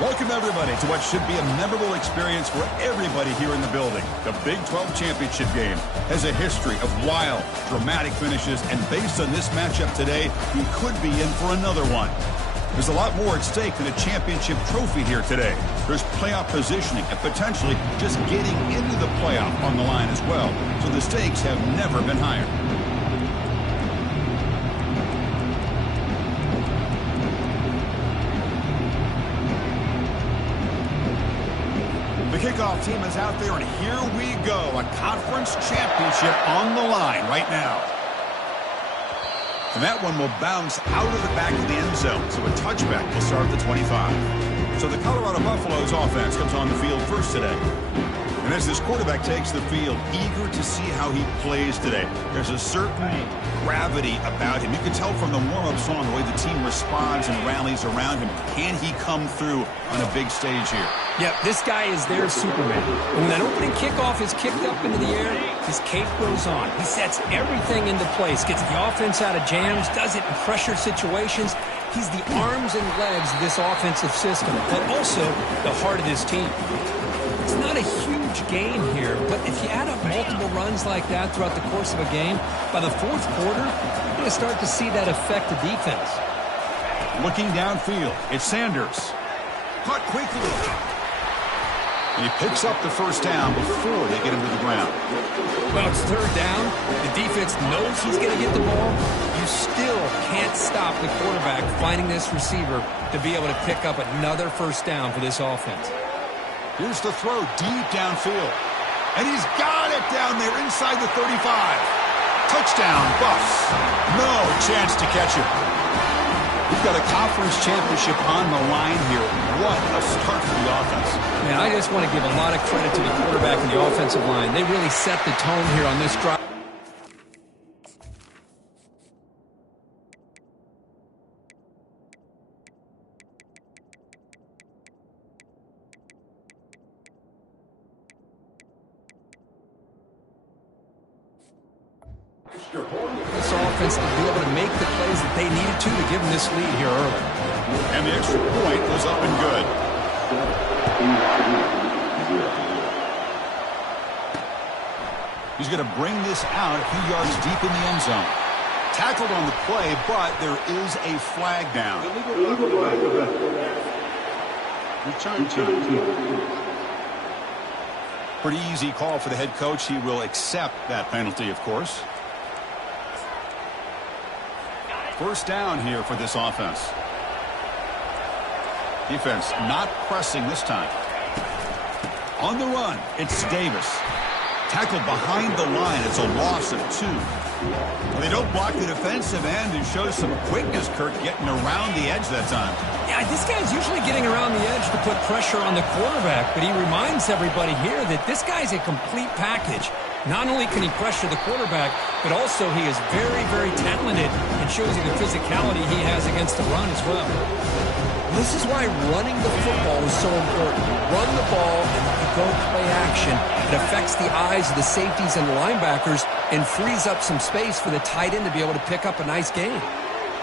Welcome, everybody, to what should be a memorable experience for everybody here in the building. The Big 12 Championship game has a history of wild, dramatic finishes, and based on this matchup today, we could be in for another one. There's a lot more at stake than a championship trophy here today. There's playoff positioning and potentially just getting into the playoff on the line as well, so the stakes have never been higher. The kickoff team is out there, and here we go. A conference championship on the line right now. And that one will bounce out of the back of the end zone, so a touchback will start at the 25. So the Colorado Buffaloes offense comes on the field first today. And as this quarterback takes the field, eager to see how he plays today. There's a certain gravity about him. You can tell from the warm-up song the way the team responds and rallies around him. Can he come through on a big stage here? Yep, this guy is their Superman. And when that opening kickoff is kicked up into the air, his cape goes on. He sets everything into place, gets the offense out of jams, does it in pressure situations. He's the arms and legs of this offensive system, but also the heart of this team. It's not a huge game here, but if you add up multiple runs like that throughout the course of a game, by the fourth quarter, you're going to start to see that affect the defense. Looking downfield, it's Sanders. Caught quickly. And he picks up the first down before they get him to the ground. Well, it's third down. The defense knows he's going to get the ball. You still can't stop the quarterback finding this receiver to be able to pick up another first down for this offense. Here's the throw deep downfield. And he's got it down there inside the 35. Touchdown, Buffs. No chance to catch him. We've got a conference championship on the line here. What a start for the offense. Man, I just want to give a lot of credit to the quarterback and the offensive line. They really set the tone here on this drive. This offense to be able to make the plays that they needed to give them this lead here early. And the extra point was up and good. He's going to bring this out a few yards deep in the end zone. Tackled on the play, but there is a flag down. Pretty easy call for the head coach. He will accept that penalty, of course. First down here for this offense. Defense not pressing this time. On the run, it's Davis. Tackled behind the line. It's a loss of 2. Well, they don't block the defensive end and show some quickness, Kirk, getting around the edge that time. Yeah, this guy's usually getting around the edge to put pressure on the quarterback, but he reminds everybody here that this guy's a complete package. Not only can he pressure the quarterback, but also he is very, very talented and shows you the physicality he has against the run as well. This is why running the football is so important. Run the ball, and if you go play action, it affects the eyes of the safeties and the linebackers and frees up some space for the tight end to be able to pick up a nice gain.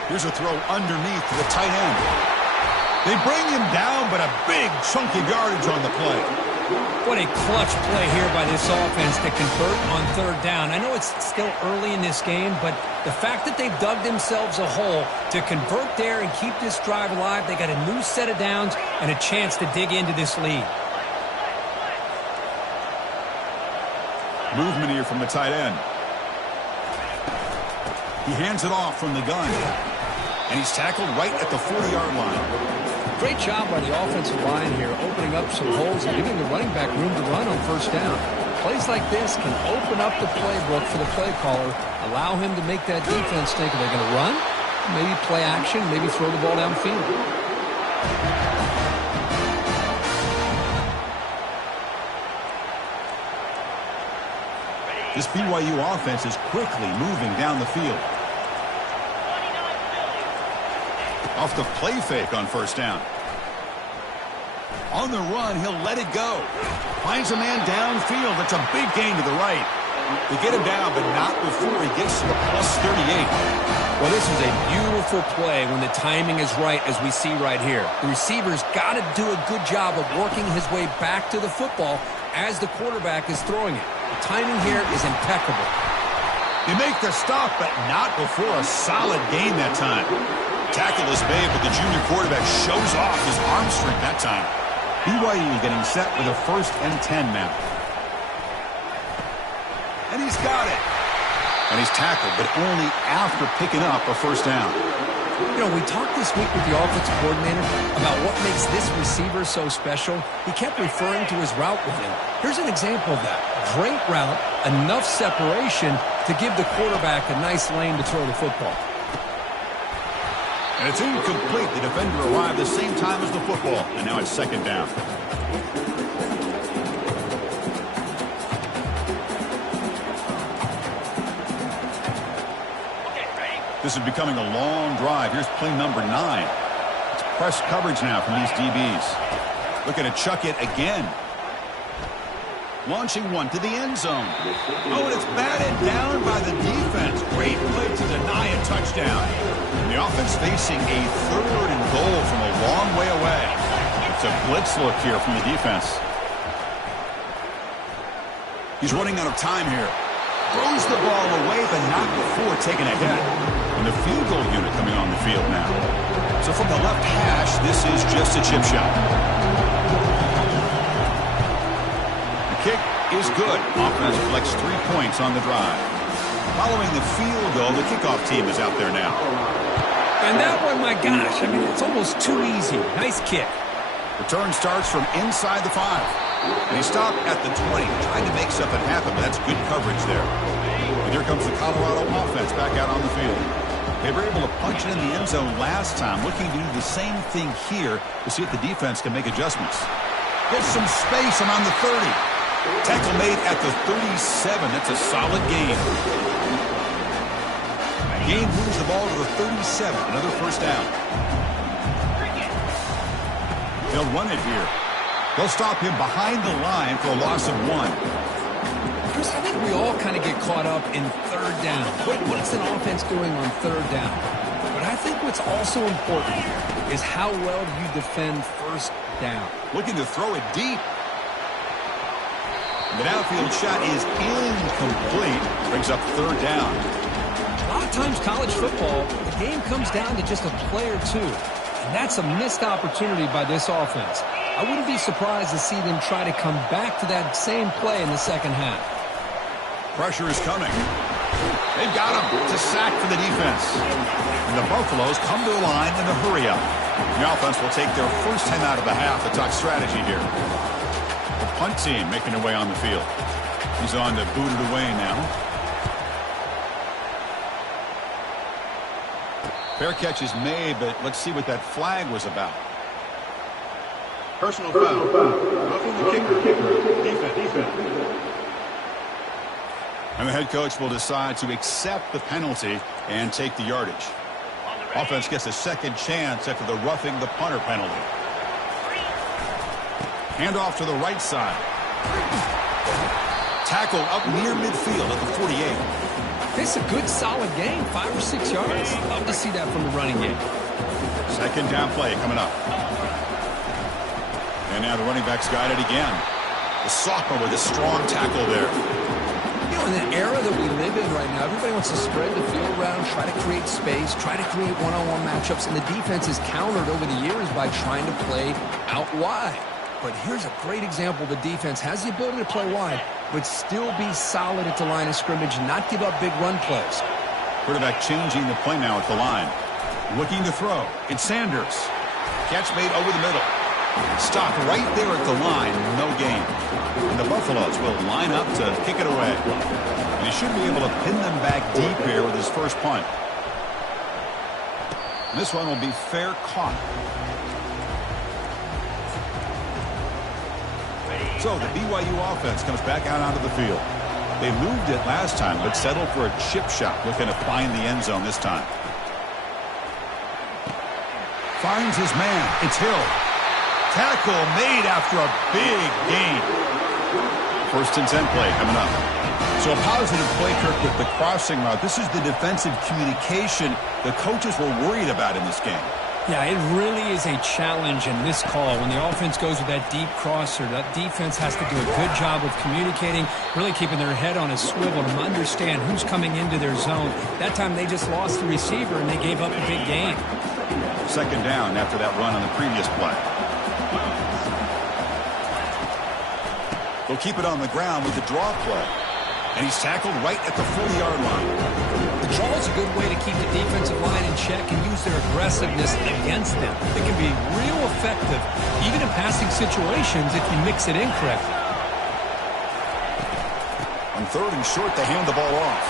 Here's a throw underneath to the tight end. They bring him down, but a big chunk of yardage on the play. What a clutch play here by this offense to convert on third down. I know it's still early in this game, but the fact that they've dug themselves a hole to convert there and keep this drive alive, they got a new set of downs and a chance to dig into this lead. Movement here from the tight end. He hands it off from the gun. And he's tackled right at the 40-yard line. Great job by the offensive line here, opening up some holes and giving the running back room to run on first down. Plays like this can open up the playbook for the play caller, allow him to make that defense think, are they going to run? Maybe play action, maybe throw the ball downfield. This BYU offense is quickly moving down the field. Off the play fake on first down. On the run, he'll let it go. Finds a man downfield. It's a big gain to the right. They get him down, but not before he gets to the +38. Well, this is a beautiful play when the timing is right, as we see right here. The receiver's got to do a good job of working his way back to the football as the quarterback is throwing it. The timing here is impeccable. You make the stop, but not before a solid gain that time. Tackle is made, but the junior quarterback shows off his arm strength that time. BYU getting set with a 1st and 10 now. And he's got it. And he's tackled, but only after picking up a 1st down. You know, we talked this week with the offensive coordinator about what makes this receiver so special. He kept referring to his route running. Here's an example of that. Great route, enough separation to give the quarterback a nice lane to throw the football. And it's incomplete. The defender arrived the same time as the football, and now it's 2nd down. This is becoming a long drive. Here's play number 9. It's press coverage now from these DBs. Looking to chuck it again. Launching one to the end zone. Oh, and it's batted down by the defense. Great play to deny a touchdown. And the offense facing a 3rd and goal from a long way away. It's a blitz look here from the defense. He's running out of time here. Throws the ball away, but not before taking a hit. And the field goal unit coming on the field now. So from the left hash, this is just a chip shot. The kick is good. Offense collects 3 points on the drive. Following the field goal, the kickoff team is out there now. And that one, my gosh, I mean, it's almost too easy. Nice kick. Return starts from inside the 5. And he stopped at the 20, trying to make something happen, but that's good coverage there. And here comes the Colorado offense back out on the field. They were able to punch it in the end zone last time, looking to do the same thing here to see if the defense can make adjustments. Gets some space around the 30. Tackle made at the 37. That's a solid gain. Gain moves the ball to the 37. Another 1st down. They'll run it here. They'll stop him behind the line for a loss of 1. Chris, I think we all kind of get caught up in 3rd down. What's an offense doing on 3rd down? But I think what's also important is how well you defend 1st down. Looking to throw it deep. The downfield shot is incomplete. Brings up 3rd down. A lot of times college football, the game comes down to just a play or two. And that's a missed opportunity by this offense. I wouldn't be surprised to see them try to come back to that same play in the 2nd half. Pressure is coming. They've got him. It's a sack for the defense. And the Buffaloes come to the line in the hurry up. The offense will take their 1st time out of the half to talk strategy here. The punt team making their way on the field. He's on to boot it away now. Fair catch is made, but let's see what that flag was about. Personal foul. Roughing the kicker. Defense. And the head coach will decide to accept the penalty and take the yardage. Offense gets a 2nd chance after the roughing the punter penalty. Handoff to the right side. Tackle up near midfield at the 48. It's a good, solid game, 5 or 6 yards. Love to see that from the running game. 2nd down play coming up. And now the running back's got it again. The sophomore with a strong tackle there. You know, in the era that we live in right now, everybody wants to spread the field around, try to create space, try to create one-on-one matchups, and the defense is countered over the years by trying to play out wide. But here's a great example. The defense has the ability to play wide, but still be solid at the line of scrimmage, not give up big run plays. Quarterback changing the play now at the line. Looking to throw. It's Sanders. Catch made over the middle. Stopped right there at the line. No gain. And the Buffaloes will line up to kick it away. And he should be able to pin them back deep here with his 1st punt. And this one will be fair caught. So the BYU offense comes back out onto the field. They moved it last time, but settled for a chip shot, looking to find the end zone this time. Finds his man. It's Hill. Tackle made after a big gain. First and 10 play coming up. So a positive play, Kirk, with the crossing route. This is the defensive communication the coaches were worried about in this game. Yeah, it really is a challenge in this call. When the offense goes with that deep crosser, that defense has to do a good job of communicating, really keeping their head on a swivel to understand who's coming into their zone. That time they just lost the receiver and they gave up a big gain. Second down after that run on the previous play. They'll keep it on the ground with the draw play. And he's tackled right at the 40-yard line. The draw is a good way to keep the defensive line in check and use their aggressiveness against them. It can be real effective, even in passing situations, if you mix it in correctly. On third and short, they hand the ball off.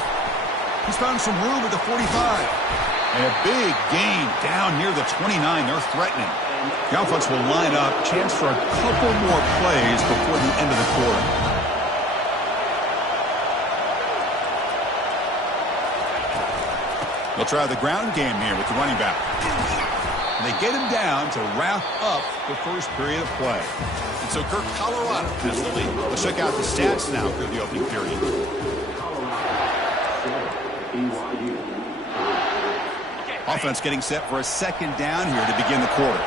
He's found some room at the 45. And a big gain down near the 29. They're threatening. The offense will line up. Chance for a couple more plays before the end of the quarter. They'll try the ground game here with the running back. And they get him down to wrap up the first period of play. And so Kirk, Colorado has the lead. Let's check out the stats now through the opening period. Offense getting set for a second down here to begin the quarter.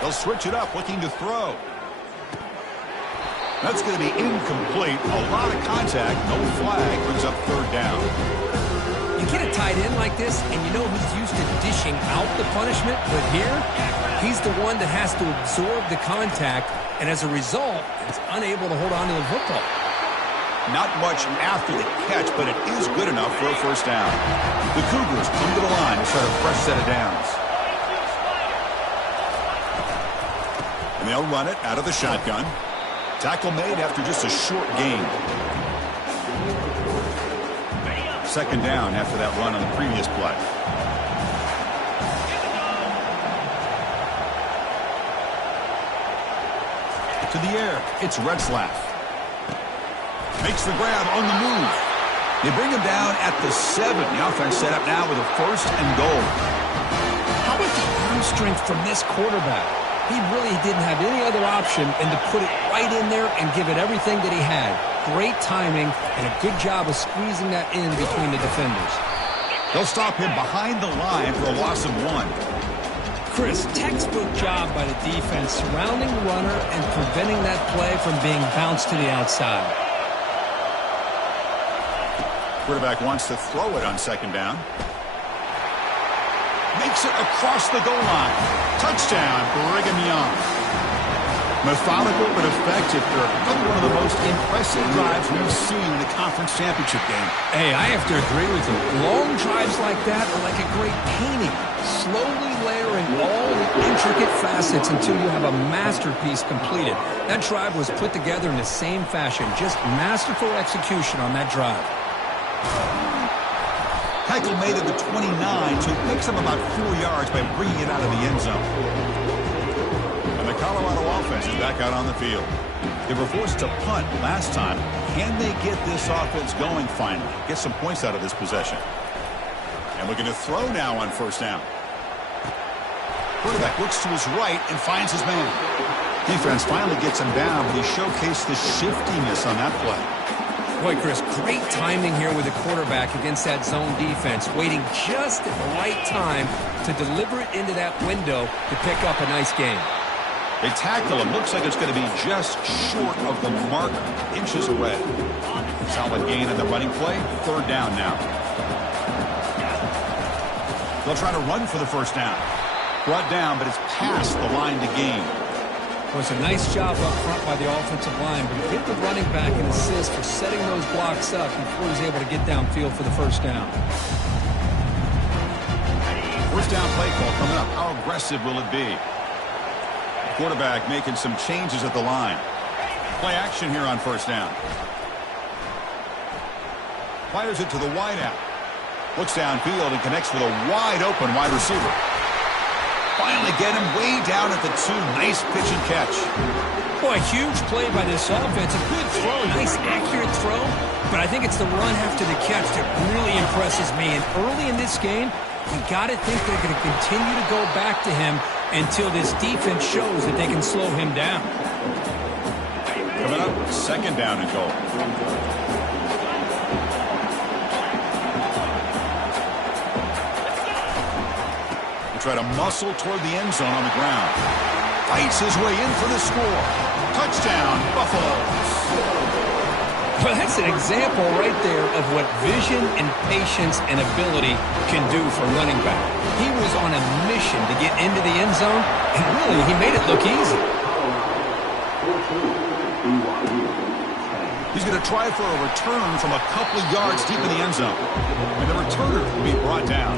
They'll switch it up, looking to throw. That's going to be incomplete. A lot of contact. No flag. Brings up third down. You get a tight end like this, and you know he's used to dishing out the punishment, but here, he's the one that has to absorb the contact, and as a result, is unable to hold on to the football. Not much after the catch, but it is good enough for a first down. The Cougars come to the line to start a fresh set of downs. And they'll run it out of the shotgun. Tackle made after just a short gain. Second down after that run on the previous play. To the air, it's Retzlaff. Makes the grab on the move. They bring him down at the 7. The offense set up now with a first and goal. How about the arm strength from this quarterback? He really didn't have any other option than to put it right in there and give it everything that he had. Great timing and a good job of squeezing that in between the defenders. They'll stop him behind the line for a loss of 1. Chris, textbook job by the defense surrounding the runner and preventing that play from being bounced to the outside. Quarterback wants to throw it on second down. Makes it across the goal line. Touchdown, Brigham Young. Methodical but effective. Probably one of the most impressive drives we've seen in the conference championship game. Hey, I have to agree with you. Long drives like that are like a great painting. Slowly layering all the intricate facets until you have a masterpiece completed. That drive was put together in the same fashion. Just masterful execution on that drive. Tackle made at the 29, so he picks up about 4 yards by bringing it out of the end zone. And the Colorado offense is back out on the field. They were forced to punt last time. Can they get this offense going finally? Get some points out of this possession. And looking to throw now on first down. Quarterback looks to his right and finds his man. Defense finally gets him down, but he showcased the shiftiness on that play. Boy, Chris, great timing here with the quarterback against that zone defense, waiting just at the right time to deliver it into that window to pick up a nice gain. They tackle him. Looks like it's going to be just short of the mark, inches away. Solid gain in the running play. Third down now. They'll try to run for the first down. Brought down, but it's past the line to gain. It was a nice job up front by the offensive line, but give the running back an assist for setting those blocks up before he's able to get downfield for the first down. First down play call coming up. How aggressive will it be? Quarterback making some changes at the line. Play action here on first down. Fires it to the wideout. Looks downfield and connects with a wide open wide receiver. Finally get him way down at the 2. Nice pitch and catch. Boy, huge play by this offense. A good throw, nice accurate throw. But I think it's the run after the catch that really impresses me. And early in this game, you got to think they're going to continue to go back to him until this defense shows that they can slow him down. Coming up, second down and goal. He'll try to muscle toward the end zone on the ground. Fights his way in for the score. Touchdown, Buffalo. Well, that's an example right there of what vision and patience and ability can do for a running back. He was on a mission to get into the end zone, and really, he made it look easy. He's going to try for a return from a couple of yards deep in the end zone. And the returner will be brought down.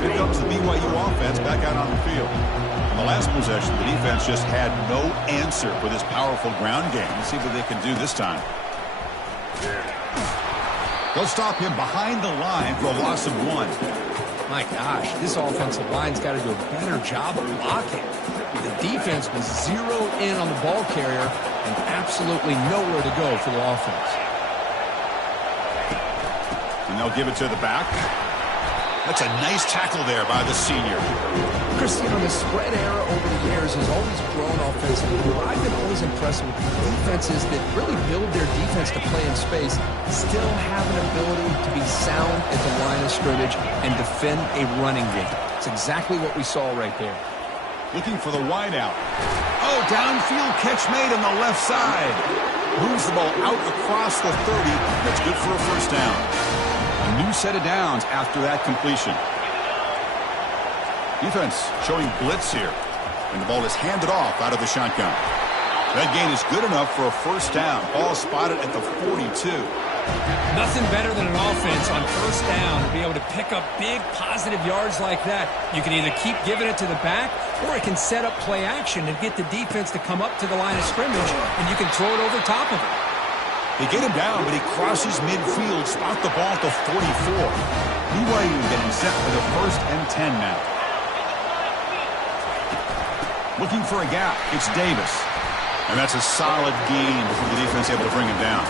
Here comes the BYU offense back out on the field. In the last possession, the defense just had no answer for this powerful ground game. Let's see what they can do this time. They'll stop him behind the line for a loss of 1. My gosh, this offensive line's got to do a better job of blocking. The defense was zeroed in on the ball carrier and absolutely nowhere to go for the offense. And they'll give it to the back. That's a nice tackle there by the senior. Christian, the spread era over the years has always grown offensively. But I've been always impressed with defenses that really build their defense to play in space, still have an ability to be sound at the line of scrimmage and defend a running game. It's exactly what we saw right there. Looking for the wideout. Oh, downfield catch made on the left side. Moves the ball out across the 30. That's good for a first down. A new set of downs after that completion. Defense showing blitz here. And the ball is handed off out of the shotgun. That gain is good enough for a first down. Ball spotted at the 42. Nothing better than an offense on first down to be able to pick up big positive yards like that. You can either keep giving it to the back, or it can set up play action and get the defense to come up to the line of scrimmage, and you can throw it over top of it. They get him down, but he crosses midfield, spot the ball at the 44. BYU getting set for the 1st and 10 now. Looking for a gap, it's Davis. And that's a solid gain before the defense able to bring him down.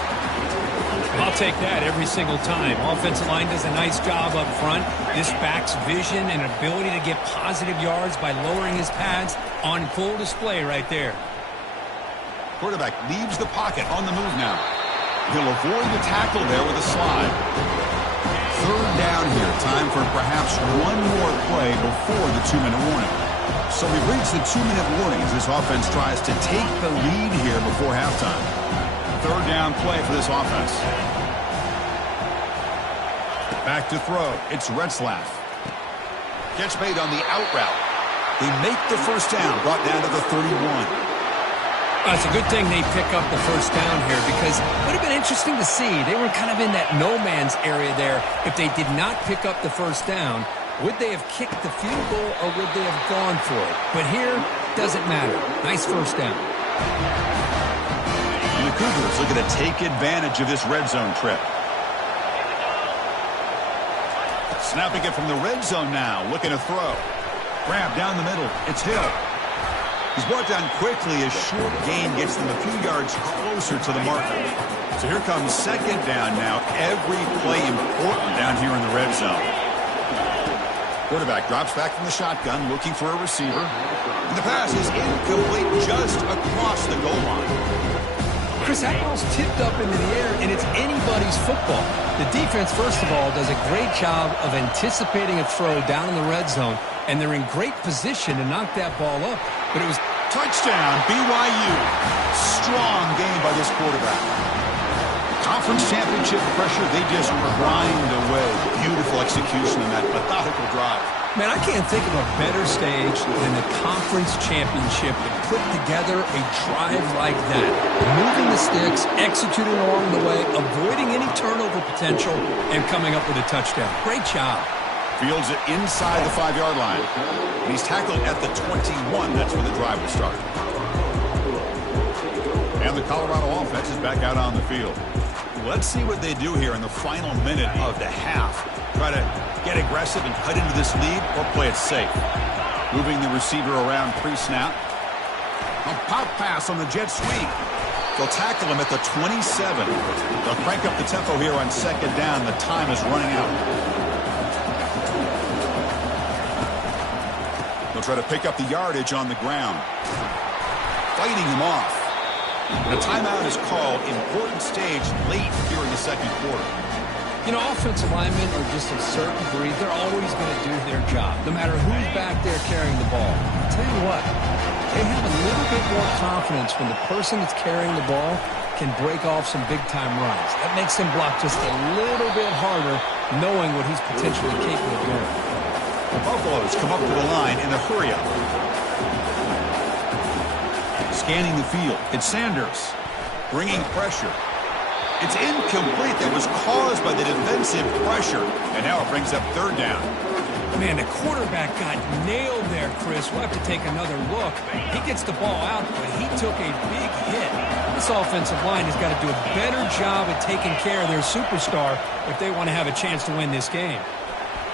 I'll take that every single time. Offensive line does a nice job up front. This back's vision and ability to get positive yards by lowering his pads on full display right there. Quarterback leaves the pocket on the move now. He'll avoid the tackle there with a slide. 3rd down here. Time for perhaps one more play before the 2-minute warning. So we've reached the 2-minute warning as this offense tries to take the lead here before halftime. 3rd down play for this offense. Back to throw. It's Retzlaff. Catch made on the out route. They make the first down, brought down to the 31. It's a good thing they pick up the first down here, because it would have been interesting to see. They were kind of in that no-man's area there. If they did not pick up the first down, would they have kicked the field goal or would they have gone for it? But here, doesn't matter. Nice first down. And the Cougars looking to take advantage of this red zone trip. Snapping it from the red zone now, looking to throw. Grab down the middle. It's Hill. He's brought down quickly as short gain gets them a few yards closer to the marker. So here comes second down now. Every play important down here in the red zone. Quarterback drops back from the shotgun, looking for a receiver. And the pass is incomplete just across the goal line. Chris, that ball's tipped up into the air, and it's anybody's football. The defense, first of all, does a great job of anticipating a throw down in the red zone, and they're in great position to knock that ball up. But it was touchdown, BYU. Strong game by this quarterback. Conference championship pressure, they just grind away. Beautiful execution in that methodical drive. Man, I can't think of a better stage than the conference championship to put together a drive like that. Moving the sticks, executing along the way, avoiding any turnover potential, and coming up with a touchdown. Great job. Fields it inside the 5-yard line. And he's tackled at the 21. That's where the drive will start. And the Colorado offense is back out on the field. Let's see what they do here in the final minute of the half. Try to get aggressive and cut into this lead, or play it safe. Moving the receiver around pre-snap. A pop pass on the jet sweep. They'll tackle him at the 27. They'll crank up the tempo here on second down. The time is running out. They'll try to pick up the yardage on the ground. Fighting him off. And a timeout is called. Important stage late here in the second quarter. You know, offensive linemen are just a certain breed. They're always going to do their job, no matter who's back there carrying the ball. I'll tell you what, they have a little bit more confidence when the person that's carrying the ball can break off some big-time runs. That makes him block just a little bit harder, knowing what he's potentially capable of doing. The Buffaloes come up to the line in a hurry-up. Scanning the field, it's Sanders, bringing pressure. It's incomplete. That was caused by the defensive pressure. And now it brings up third down. Man, the quarterback got nailed there, Chris. We'll have to take another look. He gets the ball out, but he took a big hit. This offensive line has got to do a better job at taking care of their superstar if they want to have a chance to win this game.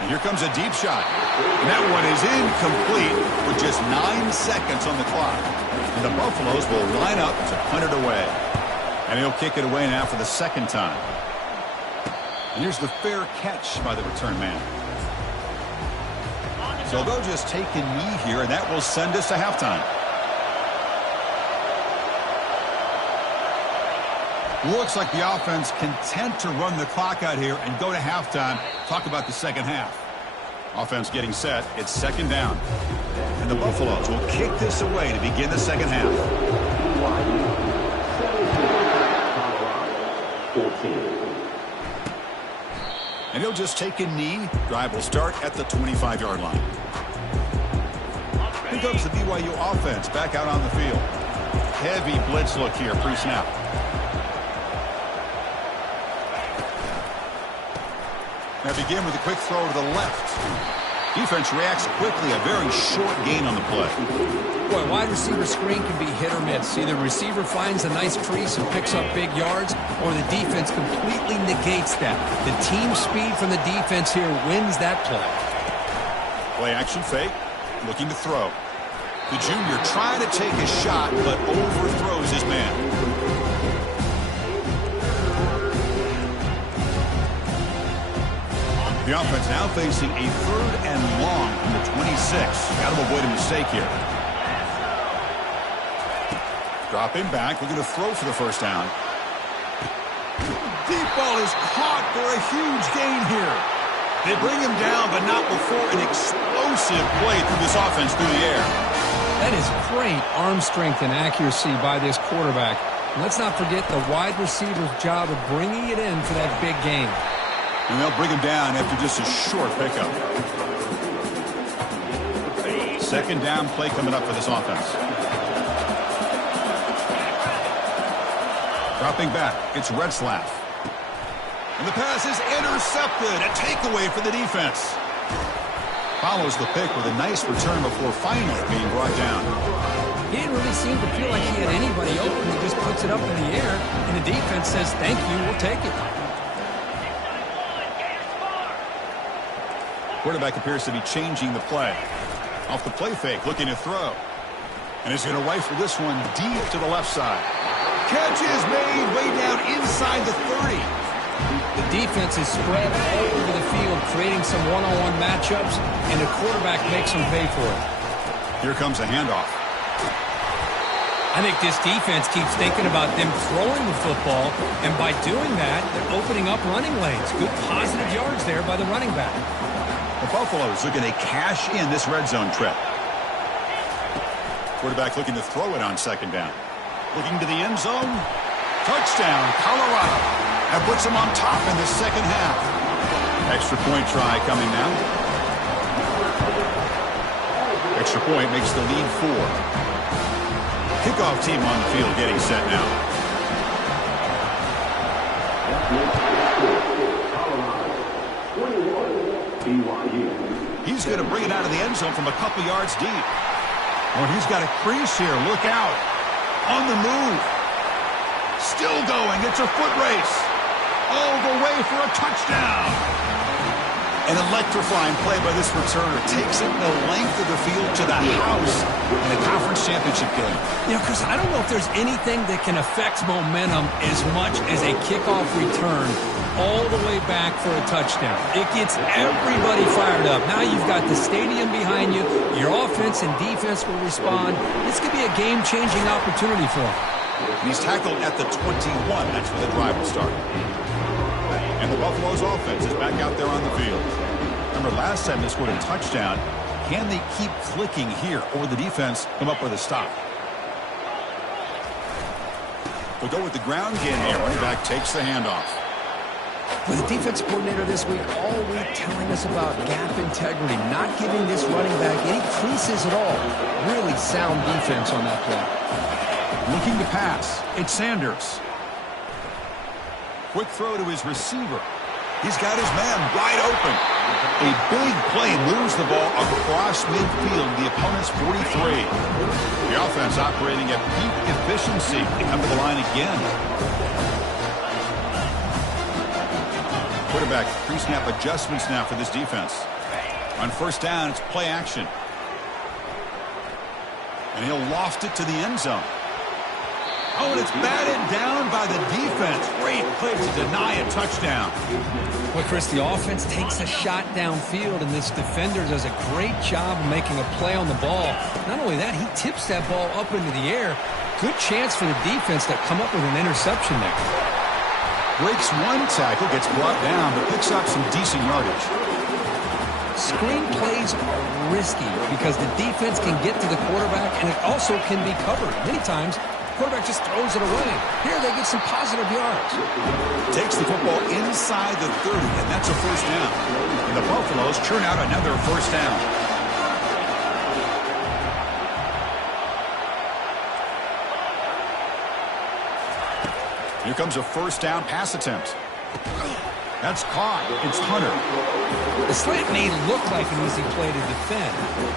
And here comes a deep shot. And that one is incomplete with just 9 seconds on the clock. And the Buffaloes will line up to punt it away. And he'll kick it away now for the second time. And here's the fair catch by the return man. So they'll just take a knee here, and that will send us to halftime. Looks like the offense content to run the clock out here and go to halftime. Talk about the second half. Offense getting set. It's second down. And the Buffaloes will kick this away to begin the second half. 14. And he'll just take a knee. Drive will start at the 25-yard line. Here comes the BYU offense back out on the field. Heavy blitz look here pre-snap. Now begin with a quick throw to the left. Defense reacts quickly. A very short gain on the play. Boy, wide receiver screen can be hit or miss. Either the receiver finds a nice crease and picks up big yards, or the defense completely negates that. The team speed from the defense here wins that play. Play action fake. Looking to throw. The junior trying to take a shot, but overthrows his man. The offense now facing a third and long from the 26. Got to avoid a mistake here. Dropping back, looking to throw for the first down. Deep ball is caught for a huge gain here. They bring him down, but not before an explosive play through this offense through the air. That is great arm strength and accuracy by this quarterback. And let's not forget the wide receiver's job of bringing it in for that big gain. And they'll bring him down after just a short pickup. Second down play coming up for this offense. Dropping back, it's Retzlaff. And the pass is intercepted. A takeaway for the defense. Follows the pick with a nice return before finally being brought down. He didn't really seem to feel like he had anybody open. He just puts it up in the air, and the defense says, thank you, we'll take it. Quarterback appears to be changing the play. Off the play fake, looking to throw. And he's going to rifle this one deep to the left side. Catch is made way down inside the 30. The defense is spread all over the field, creating some one-on-one matchups, and the quarterback makes them pay for it. Here comes a handoff. I think this defense keeps thinking about them throwing the football, and by doing that, they're opening up running lanes. Good positive yards there by the running back. The Buffaloes looking to cash in this red zone trip. Quarterback looking to throw it on second down. Looking to the end zone. Touchdown, Colorado. That puts them on top in the second half. Extra point try coming now. Extra point makes the lead 4. Kickoff team on the field getting set now. He's going to bring it out of the end zone from a couple yards deep. Oh, he's got a crease here. Look out. On the move. Still going. It's a foot race. All the way for a touchdown. An electrifying play by this returner. Takes it the length of the field to the house in a conference championship game. You know, Chris, I don't know if there's anything that can affect momentum as much as a kickoff return all the way back for a touchdown. It gets everybody fired up. Now you've got the stadium behind you. Your offense and defense will respond. This could be a game-changing opportunity for them. And he's tackled at the 21. That's where the drive will start. And the Buffalo's offense is back out there on the field. Remember, last time they scored a touchdown. Can they keep clicking here, or the defense come up with a stop? We'll go with the ground game here. Running back takes the handoff. With the defense coordinator this week all week telling us about gap integrity, not giving this running back any creases at all. Really sound defense on that play. Looking to pass. It's Sanders. Quick throw to his receiver. He's got his man wide open. A big play moves the ball across midfield, the opponent's 43. The offense operating at peak efficiency. They come to the line again. Quarterback pre-snap adjustments now for this defense. On first down, it's play action. And he'll loft it to the end zone. Oh, and it's batted down by the defense. Great play to deny a touchdown. Well, Chris, the offense takes a shot downfield, and this defender does a great job of making a play on the ball. Not only that, he tips that ball up into the air. Good chance for the defense to come up with an interception there. Breaks one tackle, gets brought down, but picks up some decent yardage. Screen plays are risky because the defense can get to the quarterback, and it also can be covered. Many times, the quarterback just throws it away. Here they get some positive yards. Takes the football inside the 30, and that's a first down. And the Buffaloes churn out another first down. Here comes a first down pass attempt. That's caught. It's Hunter. The slant may look like an easy play to defend,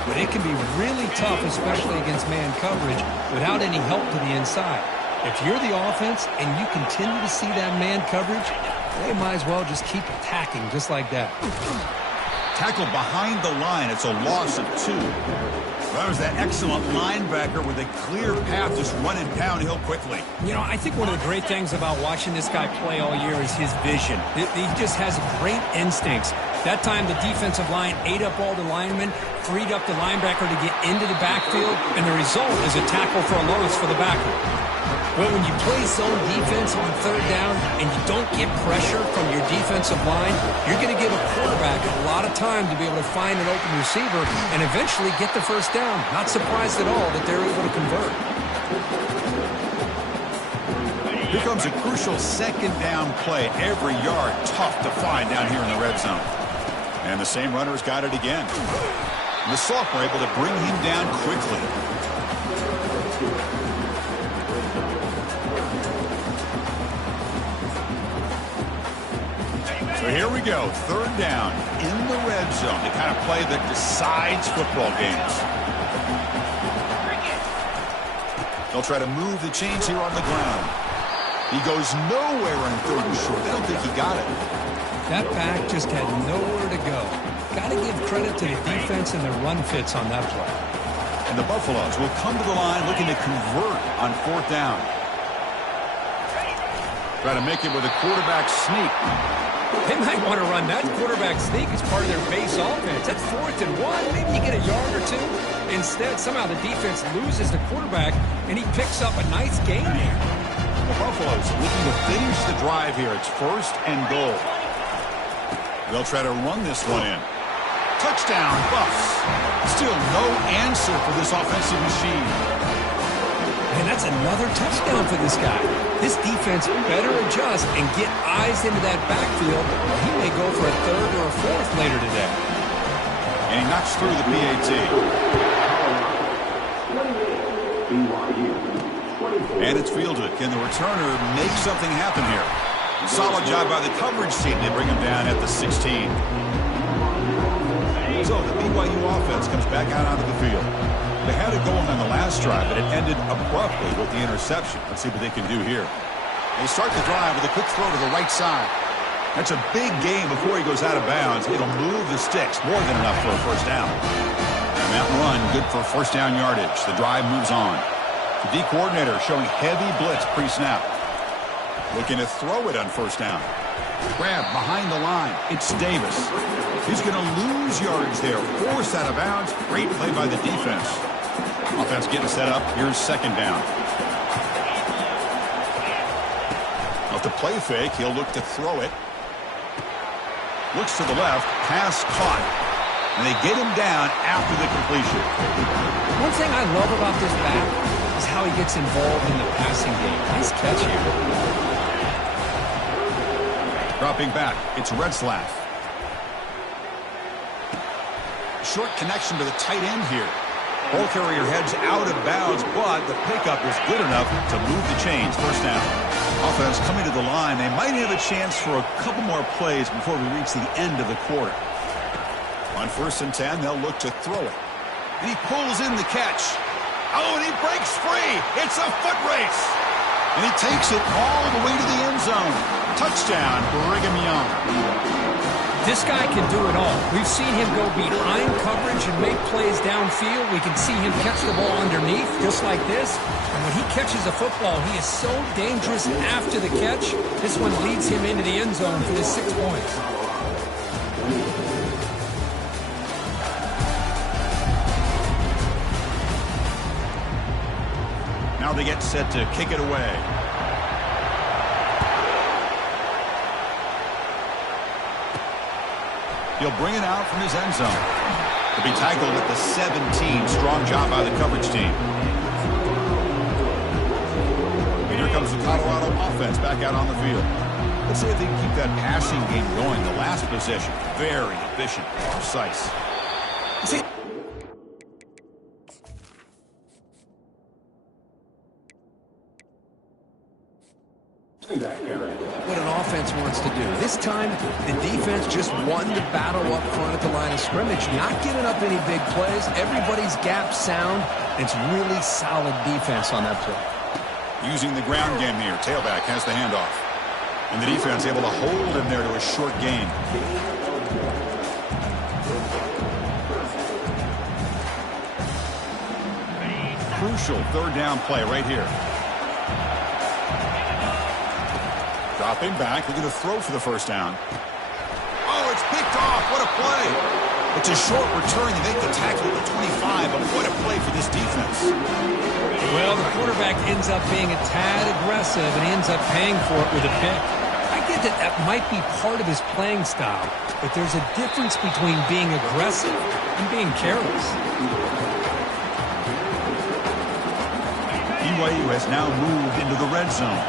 but it can be really tough, especially against man coverage, without any help to the inside. If you're the offense and you continue to see that man coverage, they might as well just keep attacking just like that. Tackled behind the line. It's a loss of 2. That was that excellent linebacker with a clear path just running downhill quickly. You know, I think one of the great things about watching this guy play all year is his vision. He just has great instincts. That time the defensive line ate up all the linemen, freed up the linebacker to get into the backfield, and the result is a tackle for a loss for the backer. Well, when you play zone defense on third down and you don't get pressure from your defensive line, you're going to give a quarterback a lot of time to be able to find an open receiver and eventually get the first down. Not surprised at all that they're able to convert. Here comes a crucial second down play. Every yard tough to find down here in the red zone. And the same runner's got it again. The sophomore able to bring him down quickly. So here we go, third down in the red zone, the kind of play that decides football games. They'll try to move the chains here on the ground. He goes nowhere on third and short. They don't think he got it. That back just had nowhere to go. Got to give credit to the defense and the run fits on that play. And the Buffaloes will come to the line looking to convert on fourth down. Try to make it with a quarterback sneak. They might want to run that quarterback sneak as part of their base offense. That's 4th and 1. Maybe you get a yard or 2. Instead, somehow the defense loses the quarterback, and he picks up a nice gain there. The Buffaloes looking to finish the drive here. It's 1st and goal. They'll try to run this one in. Touchdown, Buffs. Still no answer for this offensive machine. And that's another touchdown for this guy. This defense better adjust and get eyes into that backfield, or he may go for a 3rd or a 4th later today. And he knocks through the PAT. And it's fielded. Can the returner make something happen here? Solid job by the coverage team. They bring him down at the 16. So the BYU offense comes back out onto the field. They had it going on the last drive, but it ended abruptly with the interception. Let's see what they can do here. They start the drive with a quick throw to the right side. That's a big gain before he goes out of bounds. It'll move the sticks, more than enough for a first down. And that run, good for first down yardage. The drive moves on. The D coordinator showing heavy blitz pre-snap. Looking to throw it on first down. Grab behind the line. It's Davis. He's going to lose yards there. Forced out of bounds. Great play by the defense. Offense getting set up. Here's second down. Off the play fake, he'll look to throw it. Looks to the left, pass caught. And they get him down after the completion. One thing I love about this back is how he gets involved in the passing game. Nice catch here. Dropping back, it's Retzlaff. Short connection to the tight end here. Ball carrier heads out of bounds, but the pickup was good enough to move the chains. First down. Offense coming to the line. They might have a chance for a couple more plays before we reach the end of the quarter. On 1st and 10, they'll look to throw it. And he pulls in the catch. Oh, and he breaks free. It's a foot race. And he takes it all the way to the end zone. Touchdown, Brigham Young. This guy can do it all. We've seen him go behind coverage and make plays downfield. We can see him catch the ball underneath, just like this. And when he catches a football, he is so dangerous after the catch. This one leads him into the end zone for the 6 points. Now they get set to kick it away. He'll bring it out from his end zone. He'll be tackled at the 17. Strong job by the coverage team. And here comes the Colorado offense back out on the field. Let's see if they can keep that passing game going. The last possession, very efficient, precise. What an offense wants to do. This time, the defense just won the battle up front at the line of scrimmage. Not giving up any big plays. Everybody's gap sound. And it's really solid defense on that play. Using the ground game here. Tailback has the handoff. And the defense able to hold him there to a short gain. Crucial 3rd down play right here. Dropping back, looking to throw for the 1st down. Oh, it's picked off. What a play. It's a short return. They make the tackle at the 25, but what a play for this defense. Well, the quarterback ends up being a tad aggressive and ends up paying for it with a pick. I get that that might be part of his playing style, but there's a difference between being aggressive and being careless. BYU has now moved into the red zone.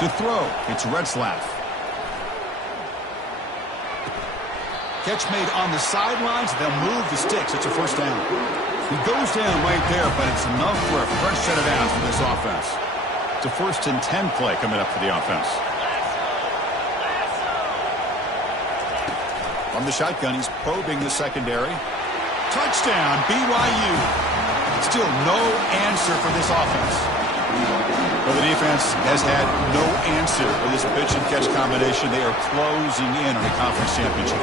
To throw, it's Retzlaff. Catch made on the sidelines. They'll move the sticks. It's a 1st down. He goes down right there, but it's enough for a fresh set of downs for this offense. It's a 1st and 10 play coming up for the offense. From the shotgun, he's probing the secondary. Touchdown, BYU. Still no answer for this offense. Well, the defense has had no answer for this pitch and catch combination. They are closing in on the conference championship.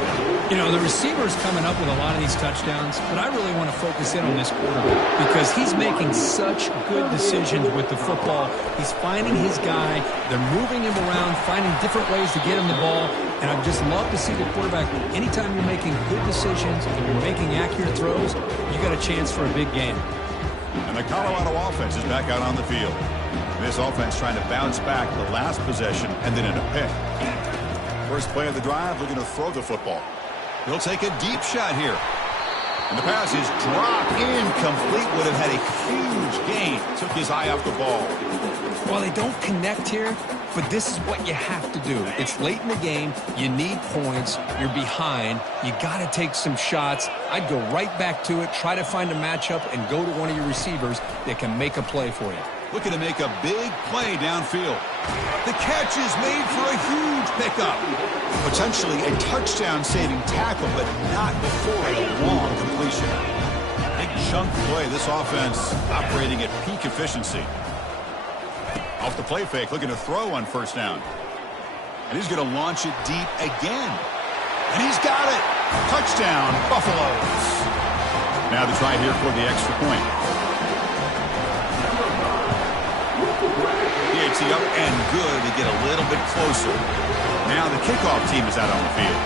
You know, the receiver's coming up with a lot of these touchdowns, but I really want to focus in on this quarterback because he's making such good decisions with the football. He's finding his guy. They're moving him around, finding different ways to get him the ball, and I'd just love to see the quarterback. Anytime you're making good decisions and you're making accurate throws, you got a chance for a big game. And the Colorado offense is back out on the field. This offense trying to bounce back the last possession and then in a pick. First play of the drive, looking to throw the football. He'll take a deep shot here. And the pass is dropped incomplete. Would have had a huge gain. Took his eye off the ball. Well, they don't connect here, but this is what you have to do. It's late in the game. You need points. You're behind. You got to take some shots. I'd go right back to it, try to find a matchup, and go to one of your receivers that can make a play for you. Looking to make a big play downfield. The catch is made for a huge pickup. Potentially a touchdown-saving tackle, but not before a long completion. Big chunk play. This offense operating at peak efficiency. Off the play fake, looking to throw on 1st down. And he's going to launch it deep again. And he's got it. Touchdown, Buffaloes. Now the try here for the extra point. PAT up and good to get a little bit closer. Now the kickoff team is out on the field.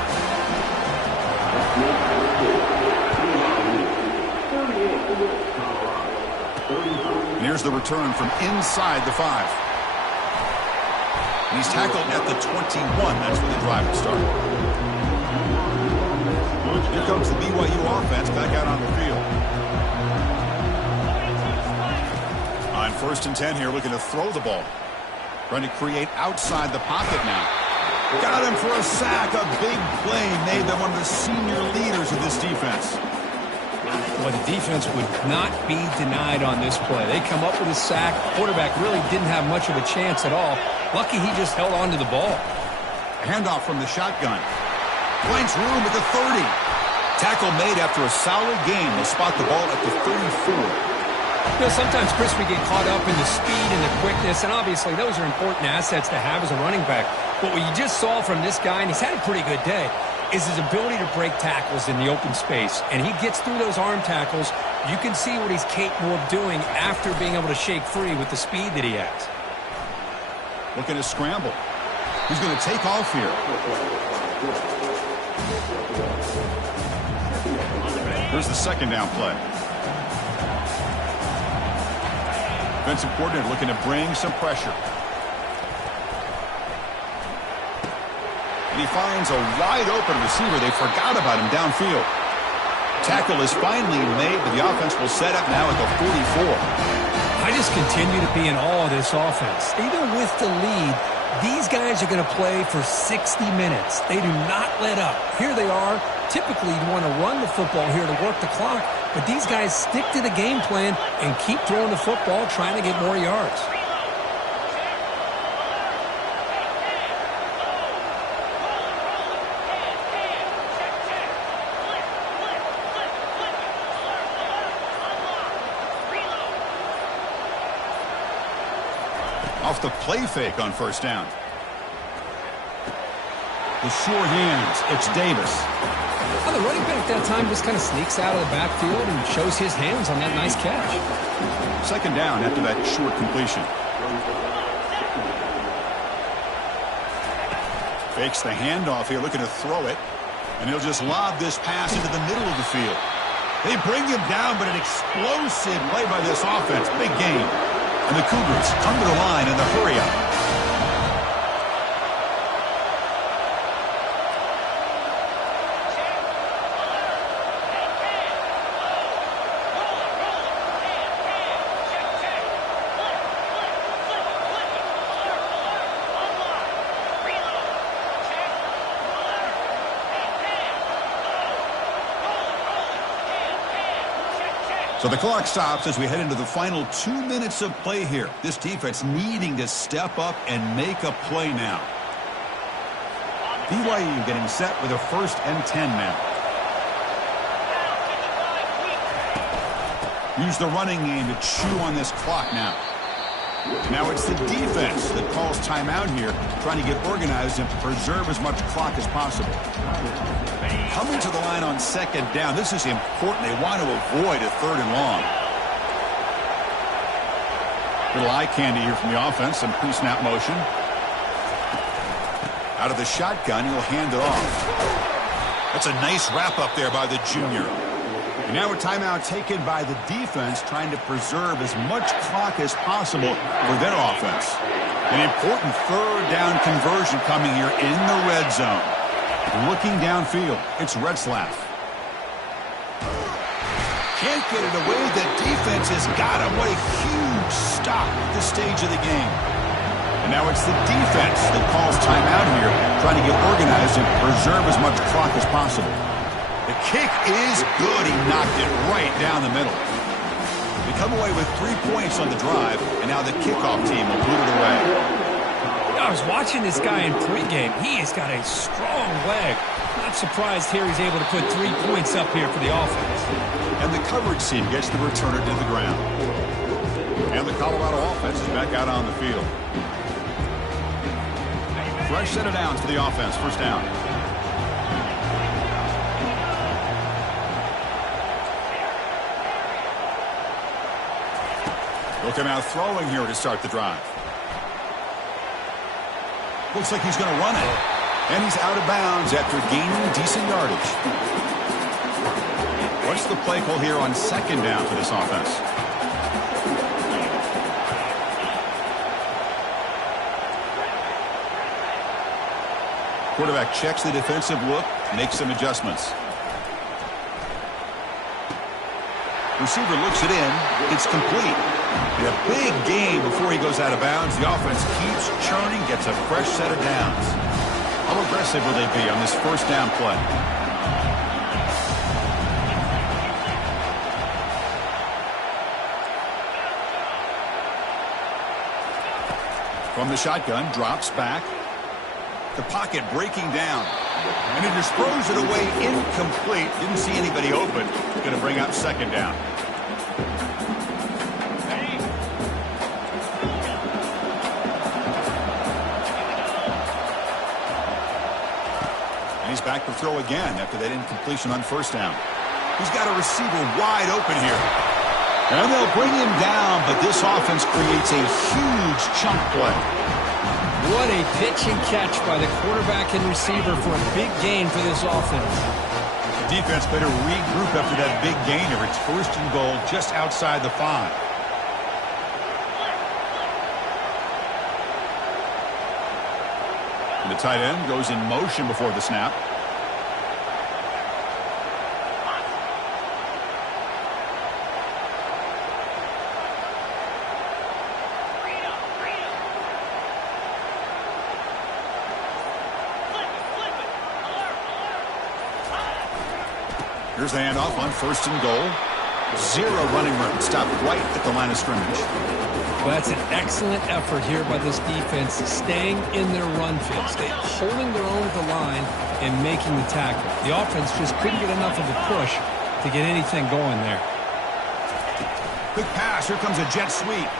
And here's the return from inside the 5. And he's tackled at the 21. That's where the drive will start. Here comes the BYU offense back out on the field. On 1st and 10 here, looking to throw the ball. Trying to create outside the pocket now. Got him for a sack. A big play made by one of the senior leaders of this defense. Well, the defense would not be denied on this play. They come up with a sack. Quarterback really didn't have much of a chance at all. Lucky he just held on to the ball. A handoff from the shotgun. Finds room at the 30. Tackle made after a solid gain. They'll spot the ball at the 34. You know, sometimes, Chris, we get caught up in the speed and the quickness, and obviously those are important assets to have as a running back. But what you just saw from this guy, and he's had a pretty good day, is his ability to break tackles in the open space. And he gets through those arm tackles. You can see what he's capable of doing after being able to shake free with the speed that he has. Looking to scramble. He's going to take off here. Here's the second down play. Defensive coordinator looking to bring some pressure. And he finds a wide open receiver. They forgot about him downfield. Tackle is finally made, but the offense will set up now at the 44. I just continue to be in awe of this offense. Even with the lead, these guys are going to play for 60 minutes. They do not let up. Here they are. Typically, you want to run the football here to work the clock, but these guys stick to the game plan and keep throwing the football, trying to get more yards. Off the play fake on 1st down. The sure hands. It's Davis. Well, the running back that time just kind of sneaks out of the backfield and shows his hands on that nice catch. 2nd down after that short completion. Fakes the handoff here, looking to throw it. And he'll just lob this pass into the middle of the field. They bring him down, but an explosive play by this offense. Big game. And the Cougars come to the line in the hurry-up. So the clock stops as we head into the final 2 minutes of play here. This defense needing to step up and make a play now. BYU getting set with a 1st and 10 now. Use the running game to chew on this clock now. Now it's the defense that calls timeout here, trying to get organized and preserve as much clock as possible. Coming to the line on 2nd down. This is important. They want to avoid a 3rd and long. Little eye candy here from the offense. Some pre-snap motion. Out of the shotgun, he'll hand it off. That's a nice wrap up there by the junior. And now a timeout taken by the defense, trying to preserve as much clock as possible for their offense. An important 3rd down conversion coming here in the red zone. Looking downfield, it's Retzlaff. Can't get it away. The defense has got him. What a huge stop at this stage of the game. And now it's the defense that calls timeout here, trying to get organized and preserve as much clock as possible. The kick is good. He knocked it right down the middle. They come away with 3 points on the drive, and now the kickoff team will boot it away. I was watching this guy in pregame. He has got a strong leg. Not surprised here he's able to put 3 points up here for the offense. And the coverage team gets the returner to the ground. And the Colorado offense is back out on the field. Fresh set of downs for the offense. 1st down. They'll come out throwing here to start the drive. Looks like he's going to run it. And he's out of bounds after gaining decent yardage. What's the play call here on 2nd down for this offense? Quarterback checks the defensive look, makes some adjustments. Receiver looks it in. It's complete. And a big gain before he goes out of bounds. The offense keeps churning, gets a fresh set of downs. How aggressive will they be on this first down play? From the shotgun, drops back. The pocket breaking down. And he just throws it away incomplete. Didn't see anybody open. Going to bring up second down. And he's back to throw again after that incompletion on first down. He's got a receiver wide open here. And they'll bring him down, but this offense creates a huge chunk play. What a pitch and catch by the quarterback and receiver for a big gain for this offense. The defense better regroup after that big gainer. It's first and goal just outside the 5. And the tight end goes in motion before the snap. Here's the handoff on first and goal. 0 running room. Stopped right at the line of scrimmage. Well, that's an excellent effort here by this defense, staying in their run field, holding their own at the line and making the tackle. The offense just couldn't get enough of a push to get anything going there. Quick pass. Here comes a jet sweep.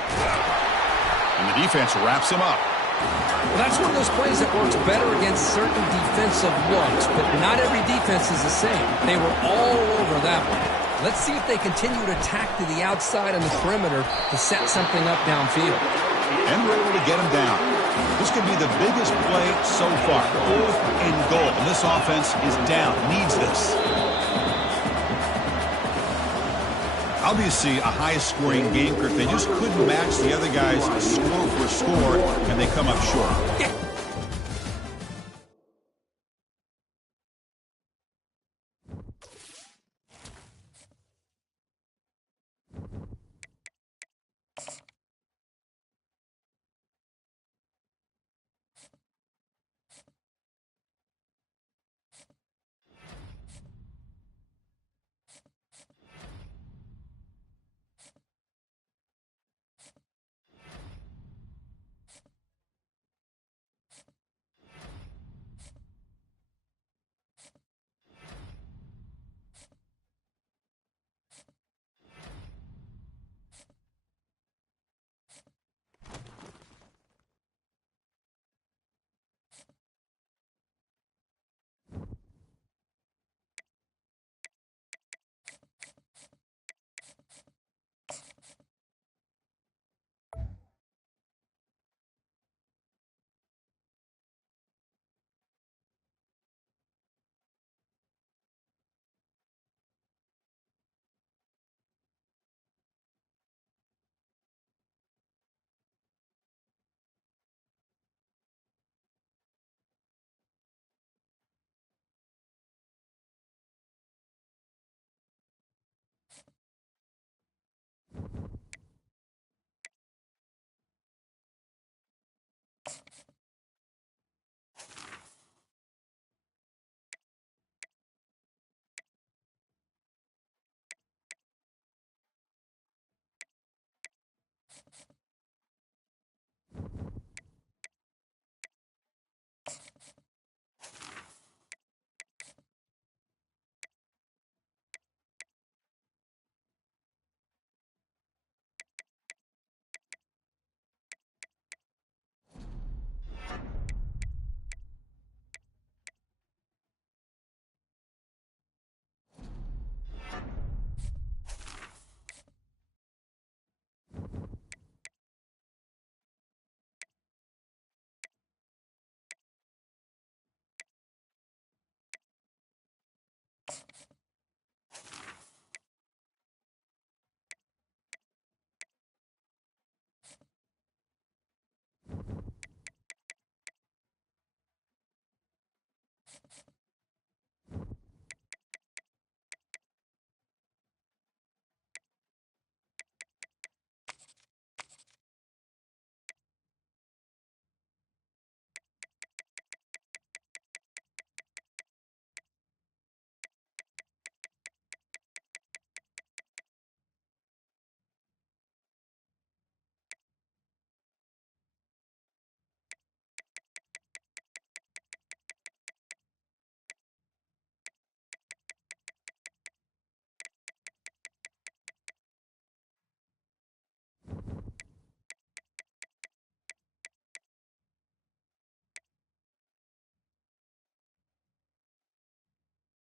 And the defense wraps him up. Well, that's one of those plays that works better against certain defensive looks, but not every defense is the same. They were all over that one. Let's see if they continue to attack to the outside on the perimeter to set something up downfield. And we're able to get him down. This could be the biggest play so far. 4th and goal. And this offense is down. Needs this. Obviously, a high-scoring game, Kirk. They just couldn't match the other guys score for score, and they come up short. Yeah,